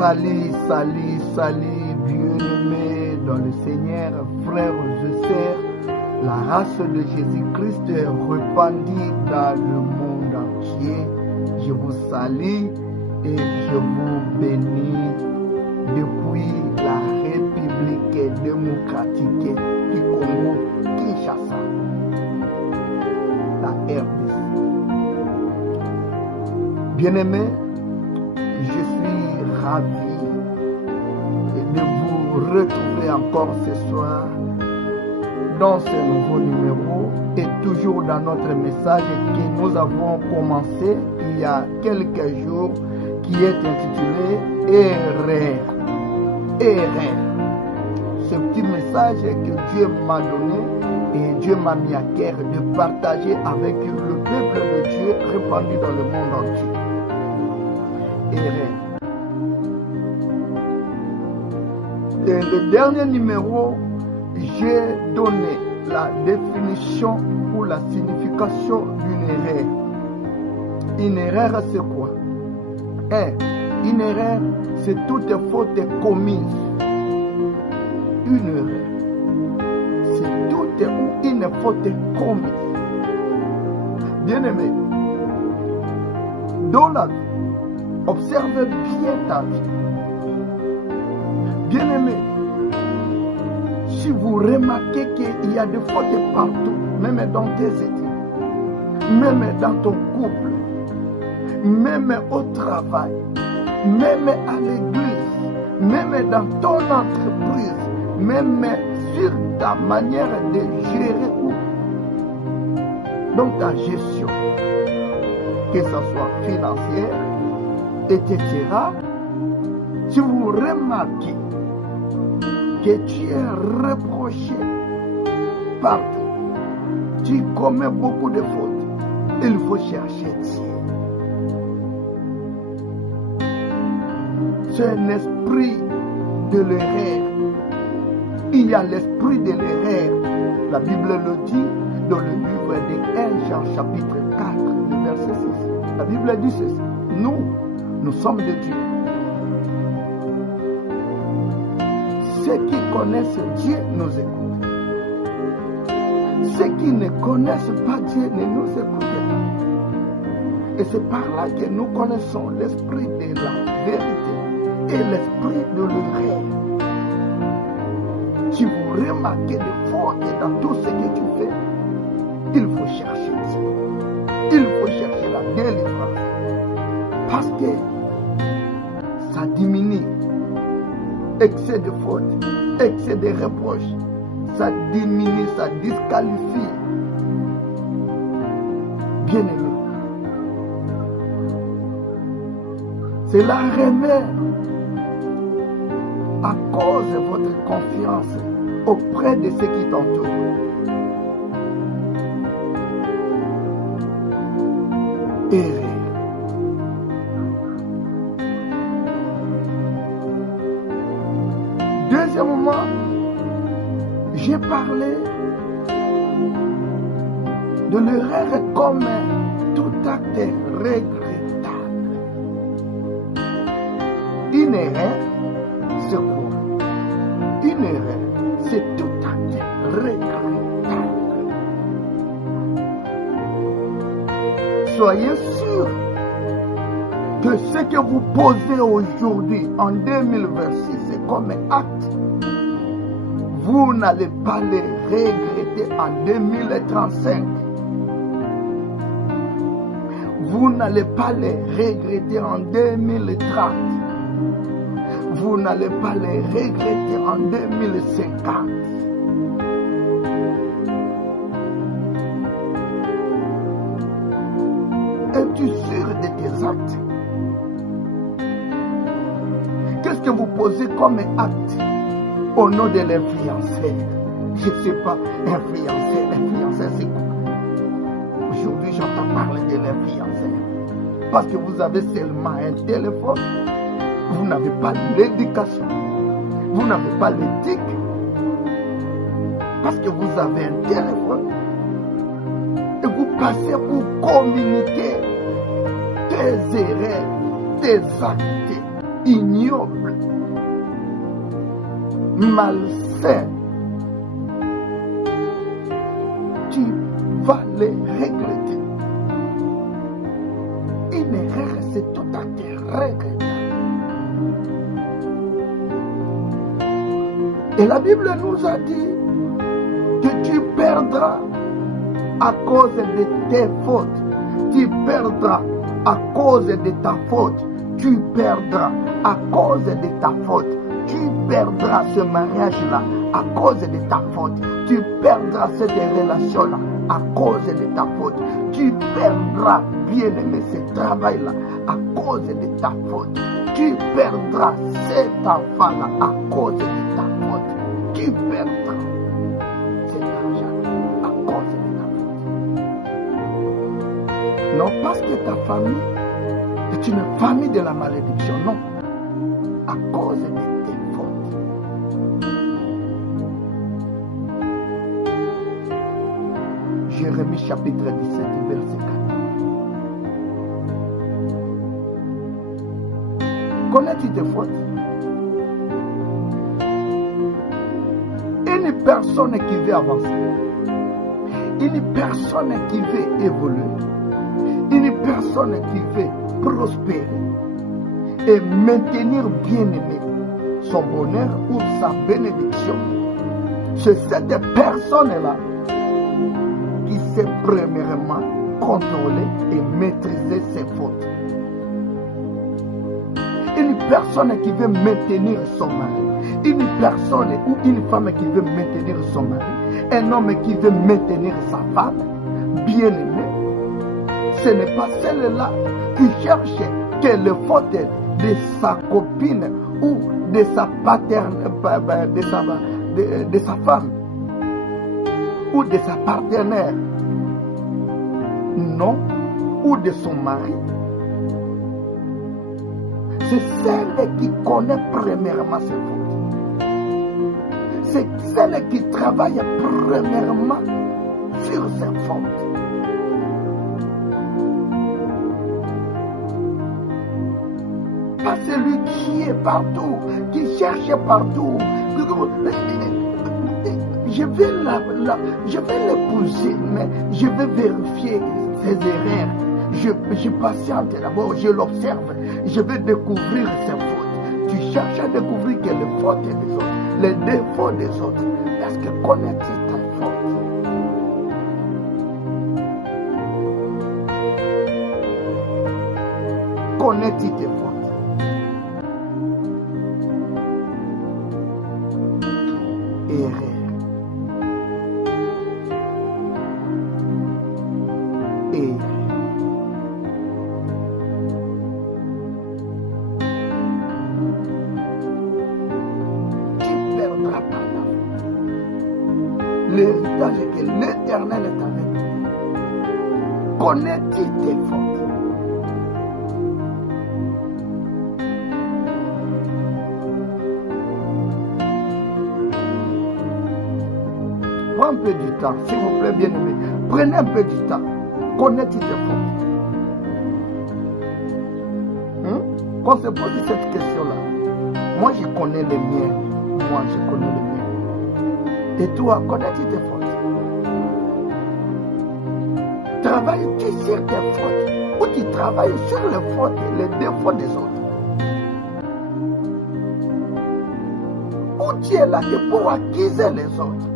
Salut, salut, salut, bien-aimés dans le Seigneur, frères et sœurs. La race de Jésus-Christ est répandue dans le monde entier. Je vous salue et je vous bénis depuis la République démocratique du Congo, Kinshasa, la RDC. Bien-aimés, je suis ravi de vous retrouver encore ce soir dans ce nouveau numéro et toujours dans notre message que nous avons commencé il y a quelques jours qui est intitulé Erreur. Erreur. Ce petit message que Dieu m'a donné et Dieu m'a mis à cœur de partager avec le peuple de Dieu répandu dans le monde entier. Erreur. Dans le dernier numéro, j'ai donné la définition ou la signification d'une erreur. Une erreur, c'est quoi? Une erreur, c'est toute faute commise. Une erreur, c'est toute ou une faute commise. Bien-aimé, dans la vie, observe bien ta vie. Bien-aimé, si vous remarquez qu'il y a des fautes partout, même dans tes études, même dans ton couple, même au travail, même à l'église, même dans ton entreprise, même sur ta manière de gérer ou dans ta gestion, que ce soit financière, etc. Si vous remarquez que tu es reproché partout, tu commets beaucoup de fautes, il faut chercher Dieu. C'est un esprit de l'erreur. Il y a l'esprit de l'erreur. La Bible le dit dans le livre de 1 Jean chapitre 4, le verset 6. La Bible dit ceci. Nous sommes de Dieu. Ceux qui connaissent Dieu nous écoutent. Ceux qui ne connaissent pas Dieu ne nous écoutent pas. Et c'est par là que nous connaissons l'esprit de la vérité et l'esprit de l'erreur. Si vous remarquez des fautes dans tout ce que tu fais, il faut chercher Dieu. Il faut chercher la délivrance. Parce que ça diminue. Excès de fautes, excès de reproches, ça diminue, ça disqualifie. Bien-aimé, cela remet à cause de votre confiance auprès de ceux qui t'entourent. Erreur. Deuxièmement, j'ai parlé de l'erreur comme tout acte regrettable. Une erreur, c'est quoi? Une erreur, c'est tout acte regrettable. Soyez sûr que ce que vous posez aujourd'hui en 2026 comme acte, vous n'allez pas les regretter en 2035. Vous n'allez pas les regretter en 2030. Vous n'allez pas les regretter en 2050. Es-tu sûr de tes actes? Qu'est-ce que vous posez comme acte au nom de l'influenceur? Je ne sais pas, influenceur c'est quoi? Aujourd'hui j'entends parler de l'influenceur. Parce que vous avez seulement un téléphone, vous n'avez pas l'éducation, vous n'avez pas l'éthique. Parce que vous avez un téléphone et vous passez pour communiquer tes erreurs, tes actes, ignobles, malsains, tu vas les regretter. Une erreur, c'est tout à fait regrettable. Et la Bible nous a dit que tu perdras à cause de tes fautes. Tu perdras à cause de ta faute. Tu perdras à cause de ta faute. Tu perdras ce mariage-là à cause de ta faute. Tu perdras cette relation-là à cause de ta faute. Tu perdras, bien-aimé, ce travail-là à cause de ta faute. Tu perdras cet enfant-là à cause de ta faute. Tu perdras cet argent à cause de ta faute. Non parce que ta famille est une famille de la malédiction, non. À cause de tes fautes. Jérémie chapitre 17, verset 4. Connais-tu tes fautes? Une personne qui veut avancer, une personne qui veut évoluer, une personne qui veut prospérer et maintenir bien-aimé son bonheur ou sa bénédiction, c'est cette personne-là qui sait premièrement contrôler et maîtriser ses fautes. Une personne qui veut maintenir son mari, une personne ou une femme qui veut maintenir son mari, un homme qui veut maintenir sa femme, bien-aimée, ce n'est pas celle-là qui cherche que les fautes de sa copine ou de sa de sa femme ou de sa partenaire, non, ou de son mari. C'est celle qui connaît premièrement ses fautes. C'est celle qui travaille premièrement sur ses fautes. Pas celui qui est partout, qui cherche partout. Je vais l'épouser, mais je vais vérifier ses erreurs. Je patiente d'abord, je l'observe, je vais découvrir ses fautes. Tu cherches à découvrir que les fautes des autres, les défauts des autres, parce que connais-tu tes fautes? Connais-tu tes fautes? Erreur. L'héritage que l'Éternel est avec toi. Connais-tu tes fautes? Prends un peu du temps, s'il vous plaît, bien-aimé. Prenez un peu du temps. Connais-tu tes fautes? Quand on se pose cette question-là, moi je connais les miens. Moi je connais les miens. Et toi, connais-tu tes fautes? Travailles-tu sur tes fautes? Ou tu travailles sur les fautes et les défauts des autres? Ou tu es là que pour accuser les autres?